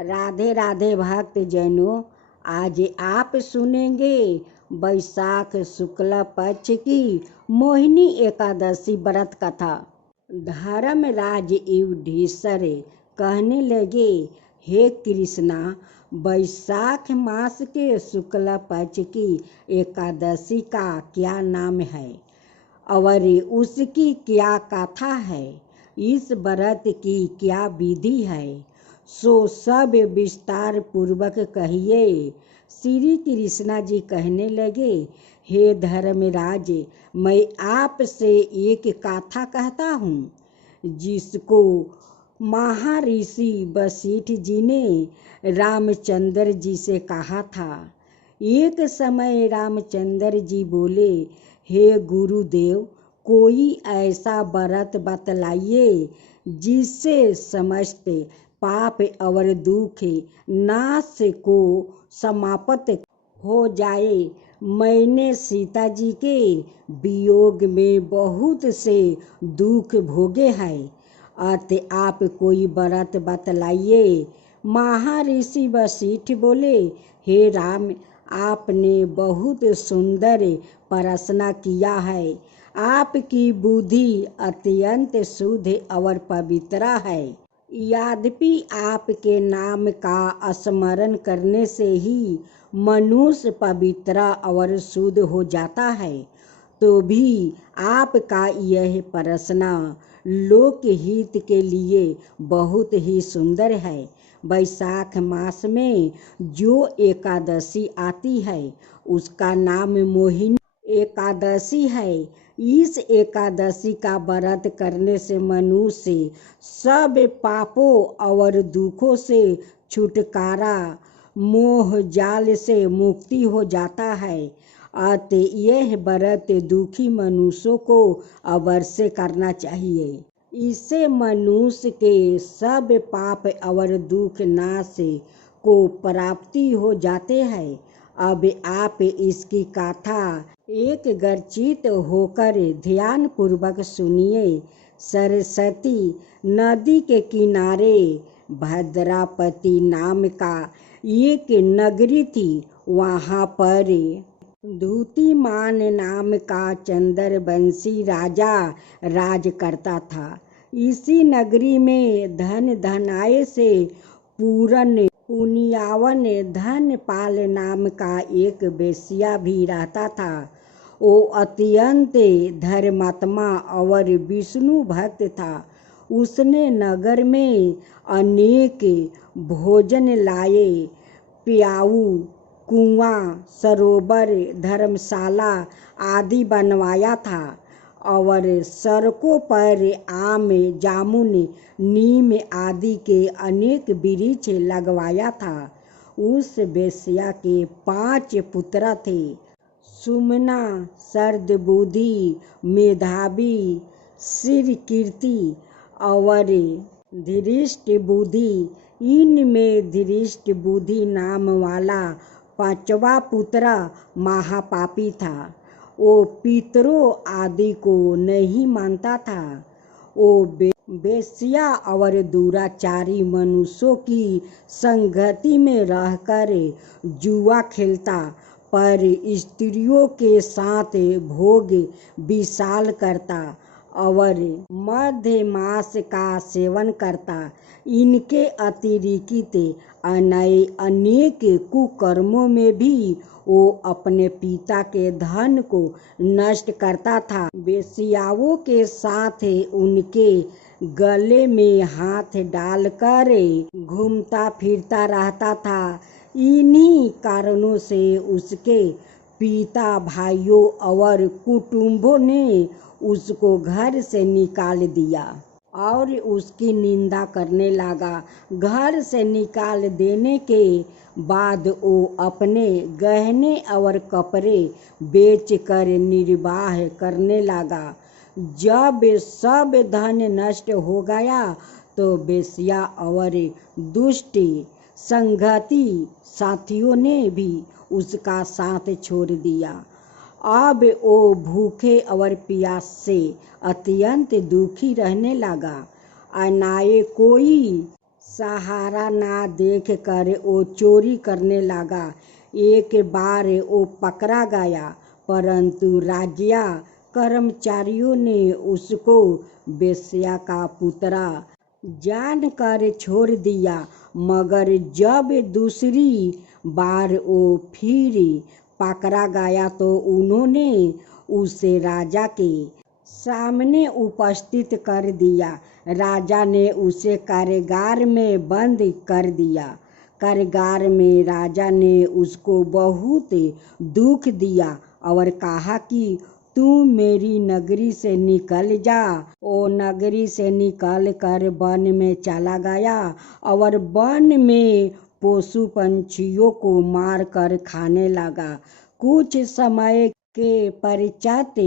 राधे राधे भक्त जनों, आज आप सुनेंगे वैशाख शुक्ल पक्ष की मोहिनी एकादशी व्रत कथा। धर्मराज युधिष्ठिर कहने लगे, हे कृष्णा, वैशाख मास के शुक्ल पक्ष की एकादशी का क्या नाम है और उसकी क्या कथा है? इस व्रत की क्या विधि है? सो सब विस्तार पूर्वक कहिए। श्री कृष्णा जी कहने लगे, हे धर्मराज, मैं आपसे एक कथा कहता हूँ, जिसको महर्षि वशिष्ठ जी ने रामचंद्र जी से कहा था। एक समय रामचंद्र जी बोले, हे गुरुदेव, कोई ऐसा व्रत बतलाइए जिससे समस्त पाप और दुख नाश को समाप्त हो जाए। मैंने सीता जी के वियोग में बहुत से दुख भोगे हैं, अतः आप कोई व्रत बतलाइए। महर्षि वशिष्ठ बोले, हे राम, आपने बहुत सुंदर प्रश्न किया है। आपकी बुद्धि अत्यंत शुद्ध और पवित्र है। यद्यपि आपके नाम का स्मरण करने से ही मनुष्य पवित्र और शुद्ध हो जाता है, तो भी आपका यह प्रश्न लोक हित के लिए बहुत ही सुंदर है। वैशाख मास में जो एकादशी आती है उसका नाम मोहिनी एकादशी है। इस एकादशी का व्रत करने से मनुष्य सब पापों और दुखों से छुटकारा, मोह जाल से मुक्ति हो जाता है। अतः यह व्रत दुखी मनुष्यों को अवश्य करना चाहिए। इससे मनुष्य के सब पाप और दुख नाश को प्राप्ति हो जाते हैं। अब आप इसकी कथा एक गर्चित होकर ध्यान पूर्वक सुनिए। सरस्वती नदी के किनारे भद्रापति नाम का एक नगरी थी। वहाँ पर दूतिमान नाम का चंद्रवंशी राजा राज करता था। इसी नगरी में धनाय से पूर्ण पुनियावन धनपाल नाम का एक वेश्या भी रहता था। वो अत्यंत धर्मात्मा और विष्णु भक्त था। उसने नगर में अनेक भोजन लाए, प्याऊ, कुआं, सरोवर, धर्मशाला आदि बनवाया था और सड़कों पर आम, जामुन, नीम आदि के अनेक वृक्ष लगवाया था। उस वेश्या के 5 पुत्र थे, सुमना, सर्दबुद्धि, मेधावी, श्रीकीर्ति और धृष्ट बुद्धि। इनमें धृष्ट बुद्धि नाम वाला 5वां पुत्र महापापी था। वो पितरों आदि को नहीं मानता था। वो वेश्या और दुराचारी मनुष्यों की संगति में रहकर जुआ खेलता, पर स्त्रियों के साथ भोग विशाल करता और मध्य मास का सेवन करता। इनके अतिरिक्त अनेक कुकर्मों में भी वो अपने पिता के धन को नष्ट करता था। वेश्याओं के साथ उनके गले में हाथ डालकर घूमता फिरता रहता था। इन्हीं कारणों से उसके पिता, भाइयों और कुटुंबों ने उसको घर से निकाल दिया और उसकी निंदा करने लगा। घर से निकाल देने के बाद वो अपने गहने और कपड़े बेचकर निर्वाह करने लगा। जब सब धन नष्ट हो गया तो वेश्या और दुष्ट संगति साथियों ने भी उसका साथ छोड़ दिया। अब वो भूखे और प्यास से अत्यंत दुखी रहने लगा। अनाए कोई सहारा ना देख कर वो चोरी करने लगा। एक बार वो पकड़ा गया, परंतु राज्य कर्मचारियों ने उसको वेश्या का पुत्र जानकर छोड़ दिया। मगर जब दूसरी बार वो फिर पकड़ा गया तो उन्होंने उसे राजा के सामने उपस्थित कर दिया। राजा ने उसे कारागार में बंद कर दिया। कारागार में राजा ने उसको बहुत दुख दिया और कहा कि तू मेरी नगरी से निकल जा। वो नगरी से निकल कर वन में चला गया और वन में पशु पंछियों को मार कर खाने लगा। कुछ समय के पश्चात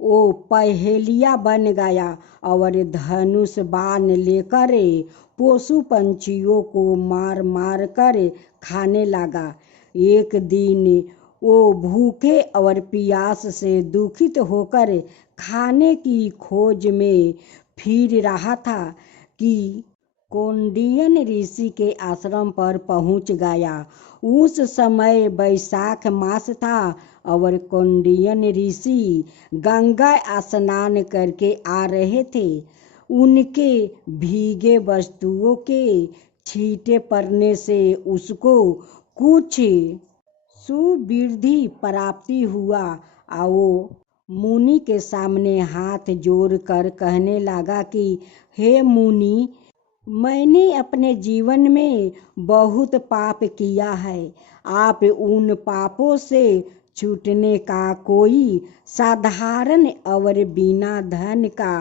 वो पहेलिया बन गया और धनुष बाण लेकर पशु पंछियों को मार मार कर खाने लगा। एक दिन वो भूखे और प्यास से दुखित होकर खाने की खोज में फिर रहा था कि कौंडिन्य ऋषि के आश्रम पर पहुंच गया। उस समय वैशाख मास था और कौंडिन्य ऋषि गंगा स्नान करके आ रहे थे। उनके भीगे वस्तुओं के छींटे पड़ने से उसको कुछ सुवृद्धि प्राप्ति हुआ और वो मुनि के सामने हाथ जोड़कर कहने लगा कि हे मुनि, मैंने अपने जीवन में बहुत पाप किया है। आप उन पापों से छूटने का कोई साधारण और बिना धन का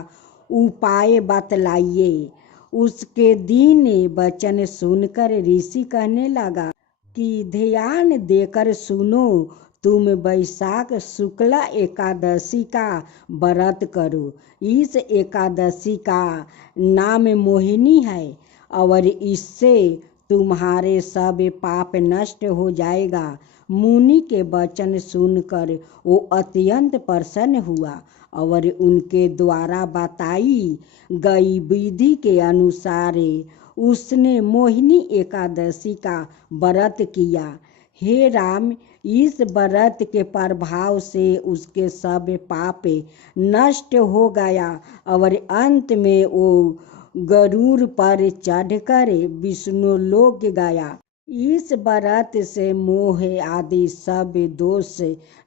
उपाय बतलाइए। उसके दीन वचन सुनकर ऋषि कहने लगा कि ध्यान देकर सुनो, तुम वैशाख शुक्ला एकादशी का व्रत करो। इस एकादशी का नाम मोहिनी है और इससे तुम्हारे सब पाप नष्ट हो जाएगा। मुनि के वचन सुनकर वो अत्यंत प्रसन्न हुआ और उनके द्वारा बताई गई विधि के अनुसार उसने मोहिनी एकादशी का व्रत किया। हे राम, इस व्रत के प्रभाव से उसके सब पाप नष्ट हो गया और अंत में वो गरुड़ पर चढ़कर विष्णु लोक गया। इस व्रत से मोह आदि सब दोष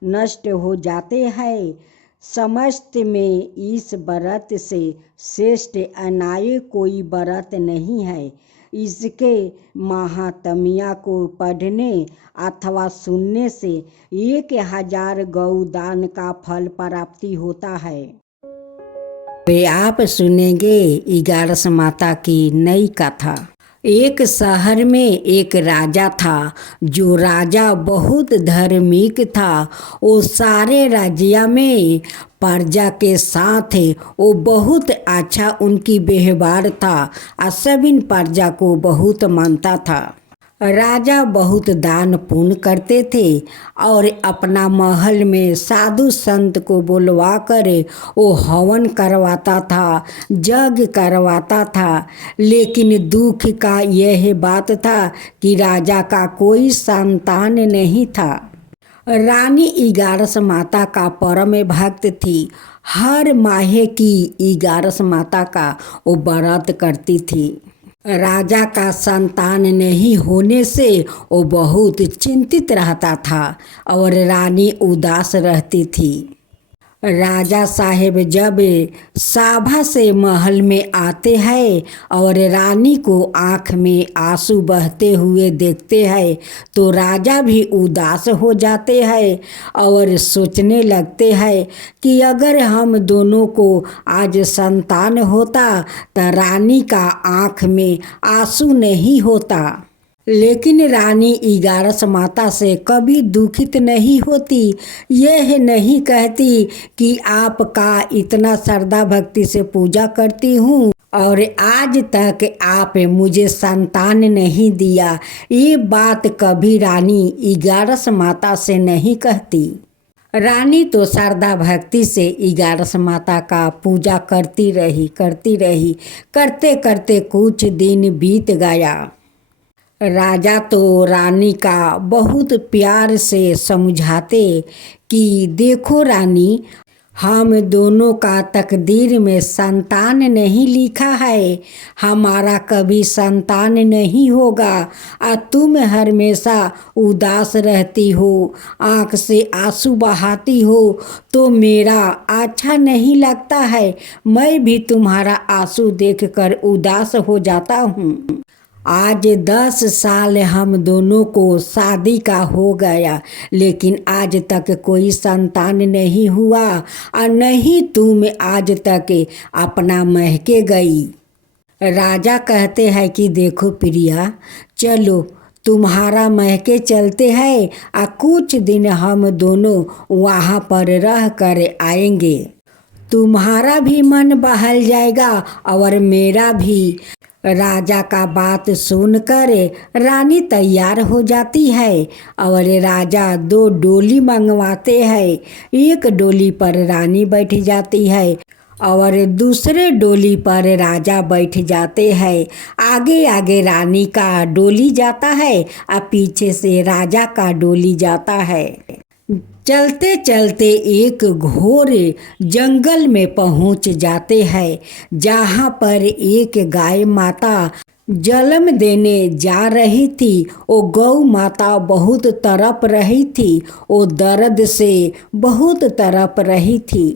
नष्ट हो जाते हैं। समस्त में इस व्रत से श्रेष्ठ अन्य कोई व्रत नहीं है। इसके महात्म्य को पढ़ने अथवा सुनने से 1000 गौदान का फल प्राप्ति होता है। आप सुनेंगे 11 माता की नई कथा। एक शहर में एक राजा था। जो राजा बहुत धार्मिक था। वो सारे राज्य में प्रजा के साथ वो बहुत अच्छा उनकी व्यवहार था और सभी प्रजा को बहुत मानता था। राजा बहुत दान पुण्य करते थे और अपना महल में साधु संत को बुलवा कर वो हवन करवाता था, यज्ञ करवाता था। लेकिन दुख का यह बात था कि राजा का कोई संतान नहीं था। रानी 11 माता का परम भक्त थी। हर माह की 11 माता का वो व्रत करती थी। राजा का संतान नहीं होने से वो बहुत चिंतित रहता था और रानी उदास रहती थी। राजा साहेब जब सभा से महल में आते हैं और रानी को आँख में आंसू बहते हुए देखते हैं तो राजा भी उदास हो जाते हैं और सोचने लगते हैं कि अगर हम दोनों को आज संतान होता तो रानी का आँख में आंसू नहीं होता। लेकिन रानी 11 माता से कभी दुखित नहीं होती। यह नहीं कहती कि आपका इतना श्रद्धा भक्ति से पूजा करती हूँ और आज तक आप मुझे संतान नहीं दिया। ये बात कभी रानी 11 माता से नहीं कहती। रानी तो श्रद्धा भक्ति से 11 माता का पूजा करती रही करते करते कुछ दिन बीत गया। राजा तो रानी का बहुत प्यार से समझाते कि देखो रानी, हम दोनों का तकदीर में संतान नहीं लिखा है, हमारा कभी संतान नहीं होगा। और तुम हमेशा उदास रहती हो, आँख से आंसू बहाती हो, तो मेरा अच्छा नहीं लगता है। मैं भी तुम्हारा आंसू देखकर उदास हो जाता हूँ। आज 10 साल हम दोनों को शादी का हो गया, लेकिन आज तक कोई संतान नहीं हुआ और नहीं तुम आज तक अपना महके गई। राजा कहते हैं कि देखो प्रिया, चलो तुम्हारा महके चलते हैं और कुछ दिन हम दोनों वहाँ पर रह कर आएंगे। तुम्हारा भी मन बहल जाएगा और मेरा भी। राजा का बात सुनकर रानी तैयार हो जाती है और राजा 2 डोली मंगवाते हैं। एक डोली पर रानी बैठ जाती है और दूसरे डोली पर राजा बैठ जाते हैं। आगे आगे रानी का डोली जाता है और पीछे से राजा का डोली जाता है। चलते चलते एक घोर जंगल में पहुंच जाते हैं, जहां पर एक गाय माता जन्म देने जा रही थी। वो गौ माता बहुत तड़प रही थी, वो दर्द से बहुत तड़प रही थी।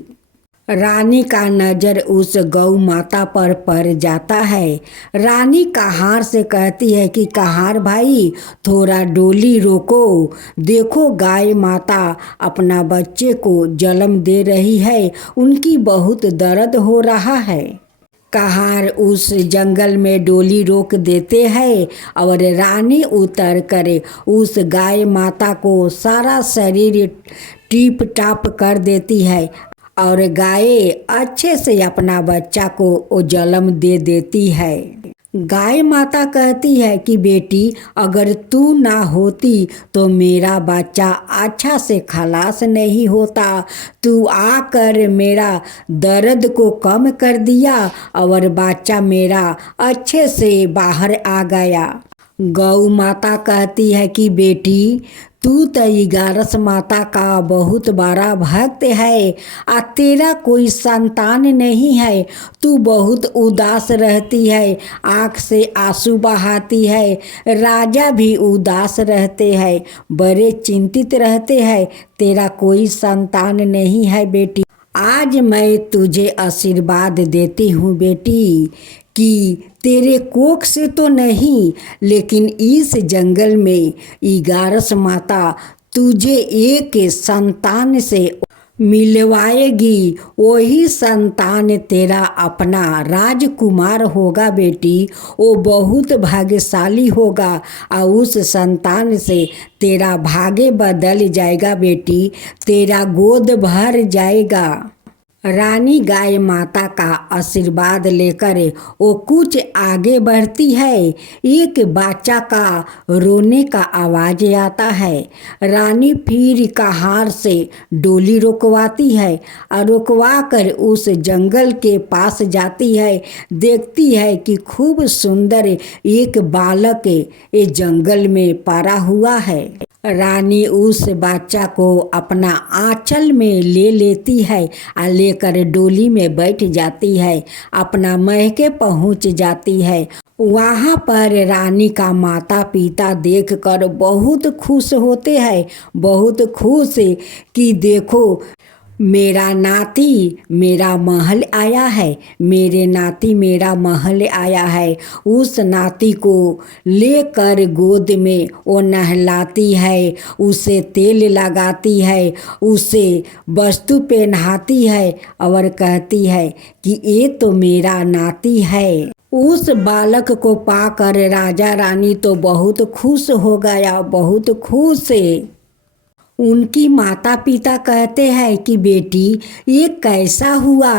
रानी का नज़र उस गौ माता पर पड़ जाता है। रानी कहार से कहती है कि कहार भाई, थोड़ा डोली रोको, देखो गाय माता अपना बच्चे को जन्म दे रही है, उनकी बहुत दर्द हो रहा है। कहार उस जंगल में डोली रोक देते हैं और रानी उतर कर उस गाय माता को सारा शरीर टीप टाप कर देती है और गाय अच्छे से अपना बच्चा को जन्म दे देती है। गाय माता कहती है कि बेटी, अगर तू ना होती तो मेरा बच्चा अच्छा से खलास नहीं होता। तू आकर मेरा दर्द को कम कर दिया और बच्चा मेरा अच्छे से बाहर आ गया। गौ माता कहती है कि बेटी, तू तो 11 माता का बहुत बड़ा भक्त है और तेरा कोई संतान नहीं है। तू बहुत उदास रहती है, आँख से आंसू बहाती है। राजा भी उदास रहते हैं, बड़े चिंतित रहते हैं। तेरा कोई संतान नहीं है बेटी। आज मैं तुझे आशीर्वाद देती हूँ बेटी कि तेरे कोख से तो नहीं, लेकिन इस जंगल में 11 माता तुझे एक संतान से मिलवाएगी। वही संतान तेरा अपना राजकुमार होगा बेटी। वो बहुत भाग्यशाली होगा और उस संतान से तेरा भाग्य बदल जाएगा बेटी, तेरा गोद भर जाएगा। रानी गाय माता का आशीर्वाद लेकर वो कुछ आगे बढ़ती है। एक बच्चा का रोने का आवाज आता है। रानी फिर कहार से डोली रुकवाती है और रुकवा कर उस जंगल के पास जाती है। देखती है कि खूब सुंदर एक बालक ये जंगल में पड़ा हुआ है। रानी उस बच्चा को अपना आंचल में ले लेती है और लेकर डोली में बैठ जाती है, अपना महके पहुंच जाती है। वहाँ पर रानी का माता पिता देखकर बहुत खुश होते हैं, बहुत खुश कि देखो मेरा नाती मेरा महल आया है, मेरे नाती मेरा महल आया है। उस नाती को लेकर गोद में वो नहलाती है, उसे तेल लगाती है, उसे वस्तु पहनाती है और कहती है कि ये तो मेरा नाती है। उस बालक को पाकर राजा रानी तो बहुत खुश हो गया, बहुत खुश है। उनकी माता पिता कहते हैं कि बेटी ये कैसा हुआ,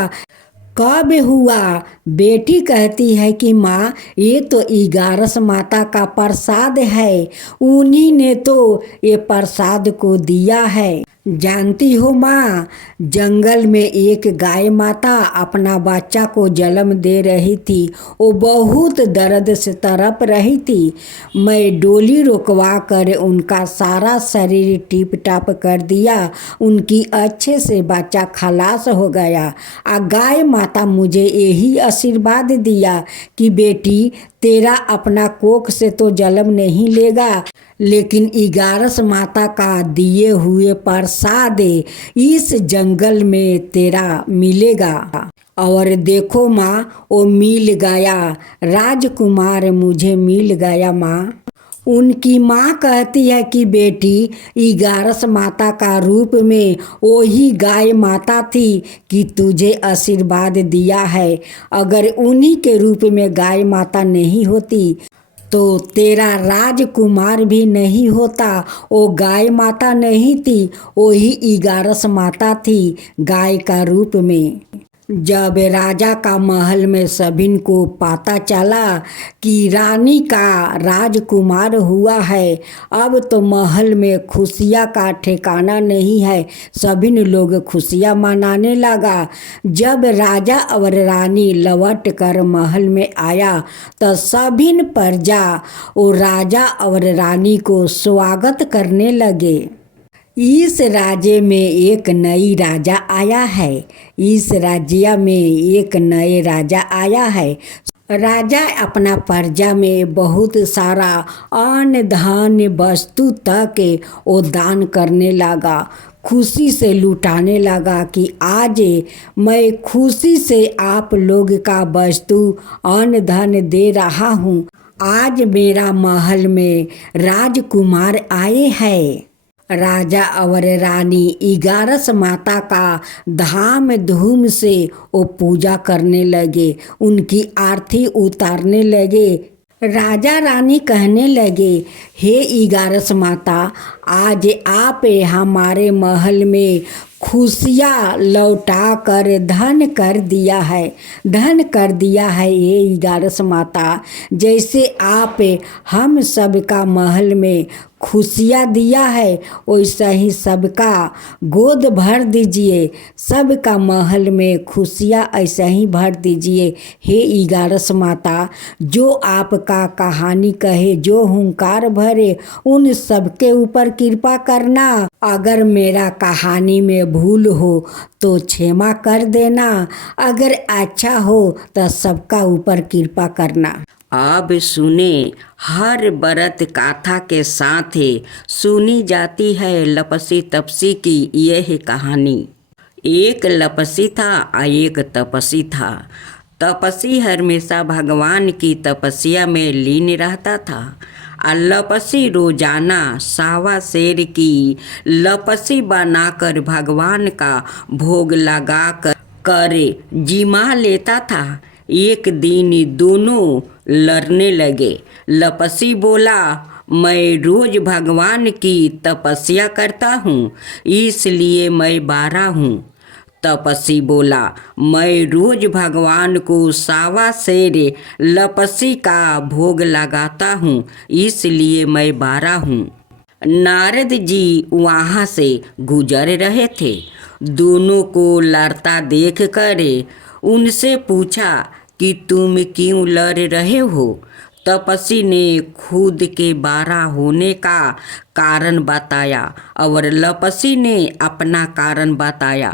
कब हुआ? बेटी कहती है कि माँ ये तो 11 माता का प्रसाद है, उन्हीं ने तो ये प्रसाद को दिया है। जानती हो माँ, जंगल में एक गाय माता अपना बच्चा को जन्म दे रही थी। वो बहुत दर्द से तड़प रही थी। मैं डोली रुकवा कर उनका सारा शरीर टिप टाप कर दिया। उनकी अच्छे से बच्चा खलास हो गया। गाय माता मुझे यही आशीर्वाद दिया कि बेटी, तेरा अपना कोख से तो जन्म नहीं लेगा, लेकिन इगारस माता का दिए हुए प्रसाद इस जंगल में तेरा मिलेगा। और देखो माँ, वो मिल गया, राजकुमार मुझे मिल गया माँ। उनकी माँ कहती है कि बेटी, इगारस माता का रूप में वही गाय माता थी कि तुझे आशीर्वाद दिया है। अगर उन्हीं के रूप में गाय माता नहीं होती तो तेरा राजकुमार भी नहीं होता। वो गाय माता नहीं थी, वही इगारस माता थी गाय का रूप में। जब राजा का महल में सभिन को पता चला कि रानी का राजकुमार हुआ है, अब तो महल में खुशियाँ का ठिकाना नहीं है। सभिन लोग खुशियाँ मनाने लगा। जब राजा और रानी लौट कर महल में आया तो सभिन प्रजा वो राजा और रानी को स्वागत करने लगे। इस राज्य में एक नई राजा आया है। इस राज्य में एक नए राजा आया है। राजा अपना प्रजा में बहुत सारा अन्न धान्य वस्तु तक वो दान करने लगा। खुशी से लुटाने लगा कि आज मैं खुशी से आप लोग का वस्तु अन्न धन दे रहा हूँ। आज मेरा महल में राजकुमार आए हैं। राजा और रानी इगारस माता का धाम धूम से वो पूजा करने लगे, उनकी आरती उतारने लगे। राजा रानी कहने लगे, हे इगारस माता, आज आप हमारे महल में खुशियाँ लौटा कर धन कर दिया है, धन कर दिया है ये इगारस माता। जैसे आप हम सबका महल में खुशियाँ दिया है, वैसा ही सबका गोद भर दीजिए, सबका महल में खुशियाँ ऐसा ही भर दीजिए। हे इगारस माता, जो आपका कहानी कहे, जो हुंकार भरे, उन सबके ऊपर कृपा करना। अगर मेरा कहानी में भूल हो तो क्षमा कर देना, अगर अच्छा हो तो सबका ऊपर कृपा करना। अब सुने, हर व्रत गाथा के साथ सुनी जाती है लपसी तपसी की यह कहानी। एक लपसी था और एक तपसी था। तपसी हमेशा भगवान की तपस्या में लीन रहता था और लपसी रोजाना सावा शेर की लपसी बनाकर भगवान का भोग लगा कर जिमा लेता था। एक दिन दोनों लड़ने लगे। लपसी बोला, मैं रोज भगवान की तपस्या करता हूँ, इसलिए मैं बारा हूँ। तपसी बोला, मैं रोज भगवान को सावा शेर लपसी का भोग लगाता हूँ, इसलिए मैं बारा हूँ। नारद जी वहाँ से गुजर रहे थे। दोनों को लड़ता देख कर उनसे पूछा कि तुम क्यों लड़ रहे हो। तपसी ने खुद के बारा होने का कारण बताया और लपसी ने अपना कारण बताया।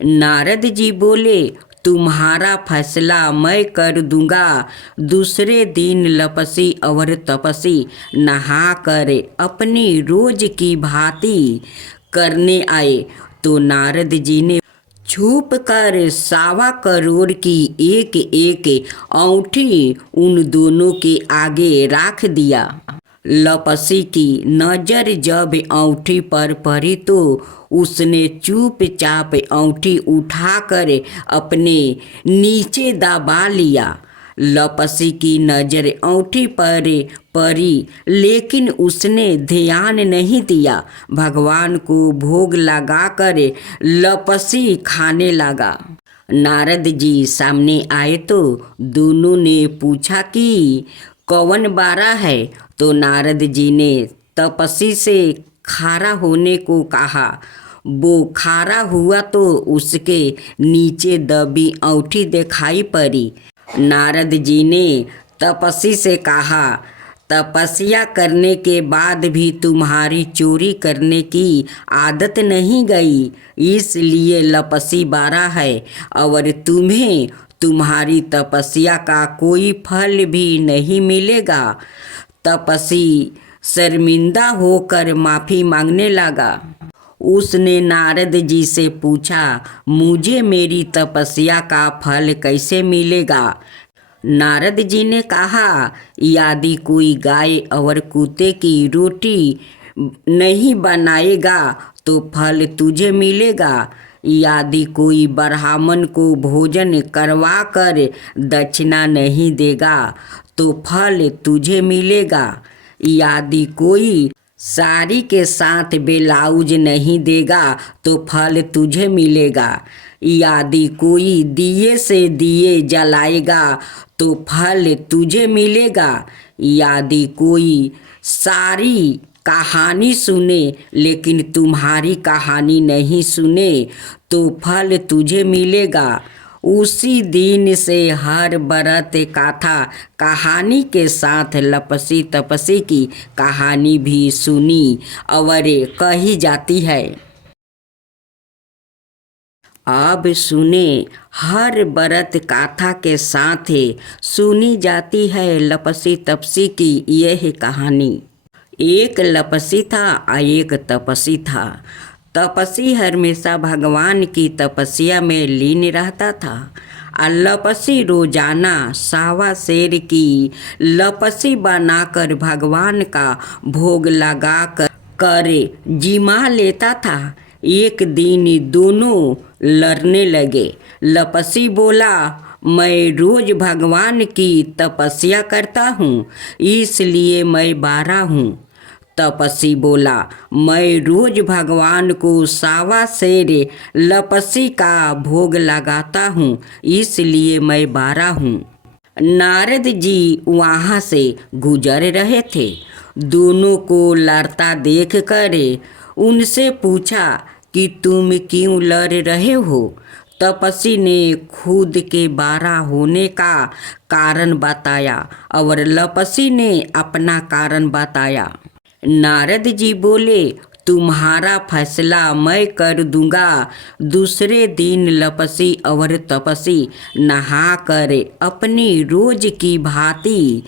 नारद जी बोले, तुम्हारा फैसला मैं कर दूंगा। दूसरे दिन लपसी और तपसी नहा कर अपनी रोज की भांति करने आए तो नारद जी ने छुप कर 1.25 करोड़ की एक एक औंठी उन दोनों के आगे रख दिया। लपसी की नज़र जब औंठी पर पड़ी तो उसने चुपचाप औंठी उठाकर अपने नीचे दबा लिया। लपसी की नज़र औंठी पर पड़ी, लेकिन उसने ध्यान नहीं दिया। भगवान को भोग लगाकर लपसी खाने लगा। नारद जी सामने आए तो दोनों ने पूछा कि कौन बारा है। तो नारद जी ने तपसी से खड़ा होने को कहा। वो खारा हुआ तो उसके नीचे दबी अंगूठी दिखाई पड़ी। नारद जी ने तपस्वी से कहा, तपस्या करने के बाद भी तुम्हारी चोरी करने की आदत नहीं गई, इसलिए लपसी बारा है और तुम्हें तुम्हारी तपस्या का कोई फल भी नहीं मिलेगा। तपस्वी शर्मिंदा होकर माफ़ी मांगने लगा। उसने नारद जी से पूछा, मुझे मेरी तपस्या का फल कैसे मिलेगा? नारद जी ने कहा, यदि कोई गाय और कुत्ते की रोटी नहीं बनाएगा तो फल तुझे मिलेगा। यदि कोई ब्राह्मण को भोजन करवा कर दक्षिणा नहीं देगा तो फल तुझे मिलेगा। यदि कोई साड़ी के साथ ब्लाउज नहीं देगा तो फल तुझे मिलेगा। यदि कोई दिए से दिए जलाएगा तो फल तुझे मिलेगा। यदि कोई सारी कहानी सुने लेकिन तुम्हारी कहानी नहीं सुने तो फल तुझे मिलेगा। उसी दिन से हर व्रत कथा कहानी के साथ लपसी तपसी की कहानी भी सुनी और कही जाती है। अब सुने, हर व्रत कथा के साथ सुनी जाती है लपसी तपसी की यह कहानी। एक लपसी था और एक तपसी था। तपसी हमेशा भगवान की तपस्या में लीन रहता था और लपसी रोजाना सावा शेर की लपसी बनाकर भगवान का भोग लगा कर जिमा लेता था। एक दिन दोनों लड़ने लगे। लपसी बोला, मैं रोज भगवान की तपस्या करता हूँ इसलिए मैं बारा हूँ। तपस्वी बोला, मैं रोज भगवान को सावा शेर लपसी का भोग लगाता हूँ इसलिए मैं बारा हूँ। नारद जी वहाँ से गुजर रहे थे। दोनों को लड़ता देख कर उनसे पूछा कि तुम क्यों लड़ रहे हो? तपस्वी ने खुद के बारा होने का कारण बताया और लपसी ने अपना कारण बताया। नारद जी बोले, तुम्हारा फैसला मैं कर दूंगा। दूसरे दिन लपसी और तपस्वी नहा कर अपनी रोज की भांति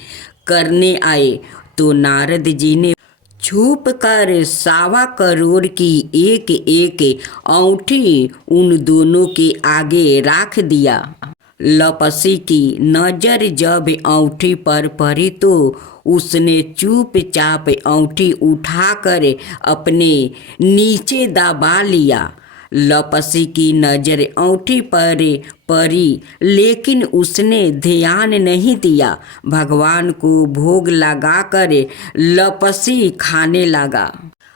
करने आए तो नारद जी ने छुप कर 1.25 करोड़ की एक एक अंगूठी उन दोनों के आगे रख दिया। लपसी की नज़र जब अंगूठी पर पड़ी तो उसने चुपचाप अंगूठी उठाकर अपने नीचे दबा लिया। लपसी की नज़र अंगूठी पर पड़ी लेकिन उसने ध्यान नहीं दिया। भगवान को भोग लगाकर लपसी खाने लगा।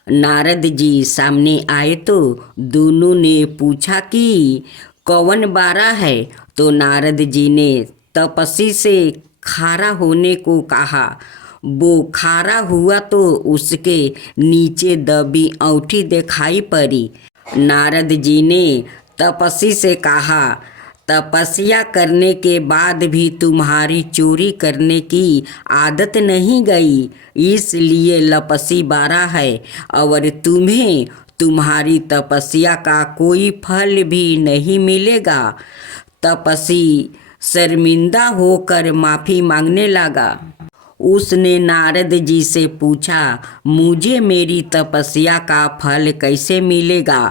नारद जी सामने आए तो दोनों ने पूछा कि कौन बारा है? तो नारद जी ने तपस्वी से खारा होने को कहा। वो खारा हुआ तो उसके नीचे दबी अंगूठी दिखाई पड़ी। नारद जी ने तपस्वी से कहा, तपस्या करने के बाद भी तुम्हारी चोरी करने की आदत नहीं गई, इसलिए लपसी बारा है और तुम्हें तुम्हारी तपस्या का कोई फल भी नहीं मिलेगा। तपस्वी शर्मिंदा होकर माफ़ी मांगने लगा। उसने नारद जी से पूछा, मुझे मेरी तपस्या का फल कैसे मिलेगा?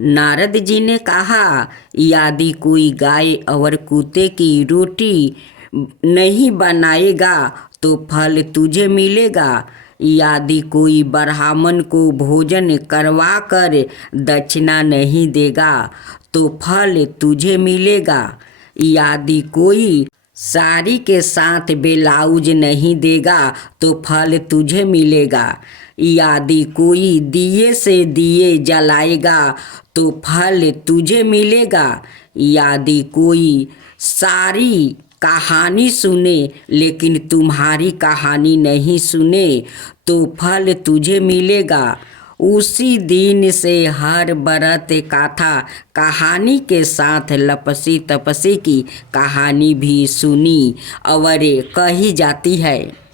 नारद जी ने कहा, यदि कोई गाय और कुत्ते की रोटी नहीं बनाएगा तो फल तुझे मिलेगा। यदि कोई ब्राह्मण को भोजन करवा कर दक्षिणा नहीं देगा तो फल तुझे मिलेगा। यदि कोई साड़ी के साथ ब्लाउज नहीं देगा तो फल तुझे मिलेगा। यदि कोई दिए से दिए जलाएगा तो फल तुझे मिलेगा। यदि कोई सारी कहानी सुने लेकिन तुम्हारी कहानी नहीं सुने तो फल तुझे मिलेगा। उसी दिन से हर बरत कथा कहानी के साथ लपसी तपसी की कहानी भी सुनी और कही जाती है।